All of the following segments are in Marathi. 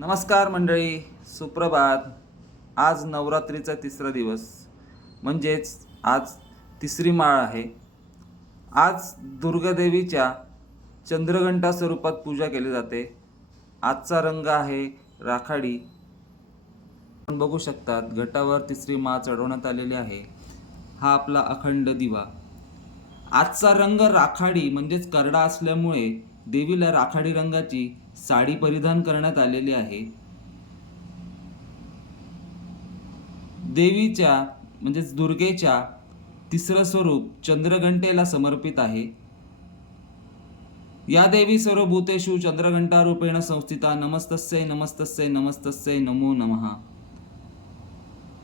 नमस्कार मंडळी सुप्रभात. आज नवरात्रीचा तिसरा दिवस. म्हणजेच आज तिसरी माळ आहे. आज दुर्गादेवीच्या चंद्रघंटा स्वरूपात पूजा केली जाते. आजचा रंग आहे राखाडी. आपण बघू शकतात घटावर तिसरी माळ चढवण्यात आलेली आहे. हा आपला अखंड दिवा. आजचा रंग राखाडी म्हणजेच करडा असल्यामुळे देवीला राखाडी रंगाची साडी परिधान करण्यात आलेली आहे. देवीच्या म्हणजेच दुर्गेच्या तिसरं स्वरूप चंद्रघंटेला समर्पित आहे. या देवी सर्वभूतेषु चंद्रघंटा रूपेण संस्थिता नमस्तस्यै नमस्तस्यै नमस्तस्यै नमो नमः.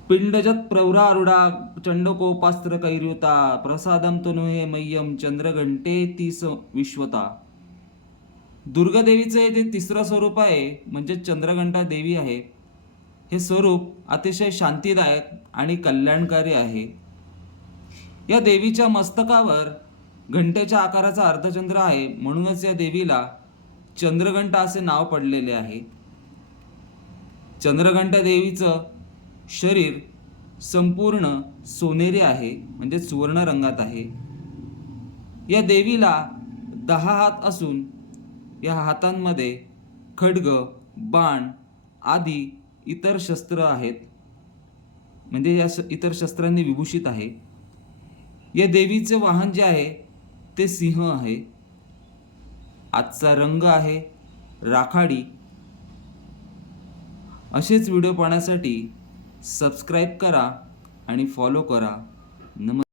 पिंडजत प्रवरारुडा चंडकोपास्त्र कैर्युता प्रसादम तनुहे मय्यम चंद्रघंटे ती स विश्वता। दुर्गादेवीचं हे जे तिसरं स्वरूप आहे म्हणजे चंद्रघंटा देवी आहे हे स्वरूप अतिशय शांतीदायक आणि कल्याणकारी आहे. या देवीच्या मस्तकावर घंटेच्या आकाराचा अर्धचंद्र आहे म्हणूनच या देवीला चंद्रघंटा असे नाव पडलेले आहे. चंद्रघंटा देवीचं शरीर संपूर्ण सोनेरी आहे म्हणजे सुवर्ण रंगात आहे. या देवीला दहा हात असून या हातांमध्ये खड्ग बाण आदी इतर शस्त्र आहेत. म्हणजे या श- इतर शस्त्रांनी विभूषित आहे. या देवीचे वाहन जे आहे ते सिंह आहे. आजचा रंग आहे राखाडी. असेच व्हिडिओ पाहण्यासाठी सबस्क्राईब करा आणि फॉलो करा. नमस्कार.